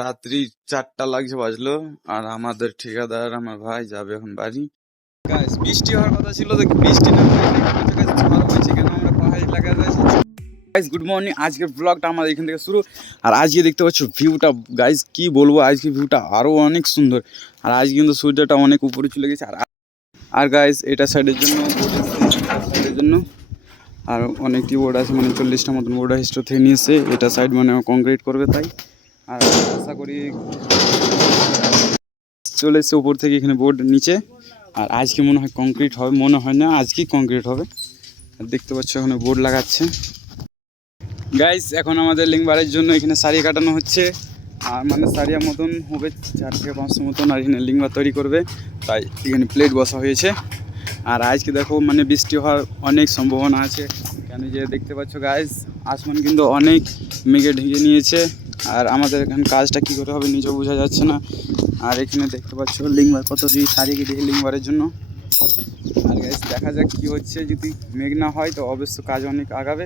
রাত্রি 4টা লাগছে বাজলো, আর আমাদের ঠিকাদার আমার ভাই যাবে এখন বাড়ি। গাইস বৃষ্টি হওয়ার কথা ছিল, তো বৃষ্টি না হয়েছে কেন আমরা পাহাড়ি এলাকায় রয়েছি। গাইস গুড মর্নিং, আজকের ব্লগটা আমাদের এখান থেকে শুরু। আর আজকে দেখতে পাচ্ছ ভিউটা, গাইস কি বলবো, আজকে ভিউটা আরও অনেক সুন্দর। আর আজকে কিন্তু সূর্যটা অনেক উপরে চলে গেছে। আর গাইস এটা সাইডের জন্য আর অনেকটি বোর্ড আছে, মানে 40টা মতন বোর্ড হিস্টো থেকে নিয়েছে। এটা সাইড মানে কংক্রিট করবে তাই। আর আশা করি চলে এসছে উপর থেকে এখানে বোর্ড নিচে। আর আজকে মনে হয় কংক্রিট হবে, মনে হয় না আজকেই কংক্রিট হবে। আর দেখতে পাচ্ছ এখানে বোর্ড লাগাচ্ছে। গাইস এখন আমাদের লিঙ্কবারের জন্য এখানে সারি কাটানো হচ্ছে। আর মানে সারিয়া মতন হবে 4 থেকে 500 মতন, আর এখানে লিঙ্কবার তৈরি করবে তাই এখানে প্লেট বসা হয়েছে। আর আজকে দেখো মানে বৃষ্টি হওয়ার অনেক সম্ভাবনা আছে, কেন যে দেখতে পাচ্ছ গাইস আসমান কিন্তু অনেক মেঘে ঢেকে নিয়েছে। আর আমাদের এখানে কাজটা কী করে হবে নিজেও বোঝা যাচ্ছে না। আর এখানে দেখতে পাচ্ছ লিঙ্কবার কত সারিয়ে কেটে লিঙ্কবারের জন্য। আর গাইস দেখা যাক কী হচ্ছে, যদি মেঘ না হয় তো অবশ্য কাজ অনেক আগাবে।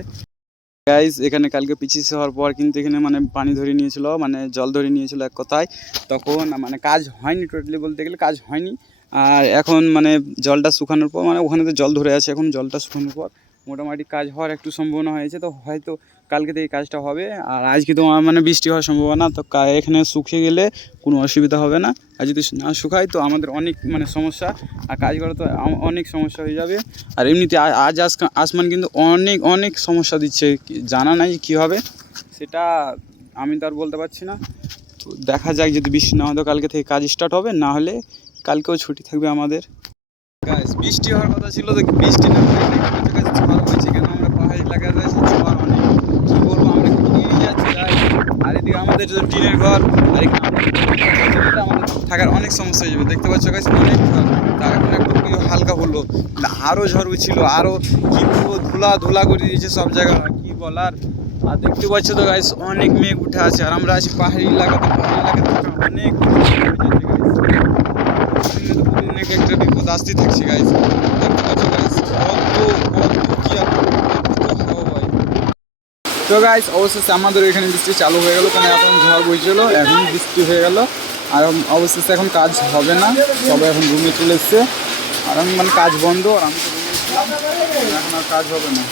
গাইস এখানে কালকে পিছিয়ে হওয়ার পর কিন্তু এখানে মানে পানি ধরে নিয়েছিল, মানে জল ধরে নিয়েছিল এক কথায়। তখন মানে কাজ হয়নি, টোটালি বলতে গেলে কাজ হয়নি। আর এখন মানে জলটা শুকানোর পর, মানে ওখানে তো জল ধরে আছে, এখন জলটা শুকানোর পর মোটামুটি কাজ হওয়ার একটু সম্ভাবনা হয়েছে। তো হয়তো কালকে থেকে কাজটা হবে। আর আজকে তো মানে বৃষ্টি হওয়ার সম্ভাবনা, তো এখানে শুকিয়ে গেলে কোনো অসুবিধা হবে না। আর যদি না শুকায় তো আমাদের অনেক মানে সমস্যা, আর কাজ করা তো অনেক সমস্যা হয়ে যাবে। আর এমনিতে আজ আসমান কিন্তু অনেক অনেক সমস্যা দিচ্ছে, জানা নাই কী হবে সেটা, আমি তো আর বলতে পারছি না। তো দেখা যাক, যদি বৃষ্টি না হয় তো কালকে থেকে কাজ স্টার্ট হবে, না হলে কালকেও ছুটি থাকবে আমাদের। গাইস বৃষ্টি হওয়ার কথা ছিল, তো বৃষ্টি না হয়েছে কেন আমরা পাহাড়ি এলাকায় রয়েছি। ঝড় অনেক, কী বলবো, আমরা একটু নিয়ে যাচ্ছি। আর এদিকে আমাদের যে টিনের ঘর, আর এখানে আমাদের থাকার অনেক সমস্যা হয়ে যাবে। দেখতে পাচ্ছ গাইস অনেক ঝড়, তার এখন একটু হালকা হলো, আরও ঝড় ছিল, আরও কী বলবো ধুলা করে দিয়েছে সব জায়গায়, কী বলার। আর দেখতে পাচ্ছ তো গাইস অনেক মেঘ উঠে আছে, আর আমরা আছি পাহাড়ি এলাকাতে। অনেক একটা বিপদ আসতে থাকছে গাইস। দেখতে পাচ্ছ গাইস তো গাইস অবশেষে আমাদের এখানে বৃষ্টি চালু হয়ে গেল, কারণ এখন ঝড় বইছিল, এখন বৃষ্টি হয়ে গেল। আর অবশেষে এখন কাজ হবে না, সবাই এখন রুমে চলে এসছে। আর আমি মানে কাজ বন্ধ, আর আমি তো রুমে ছিলাম, এখন আর কাজ হবে না।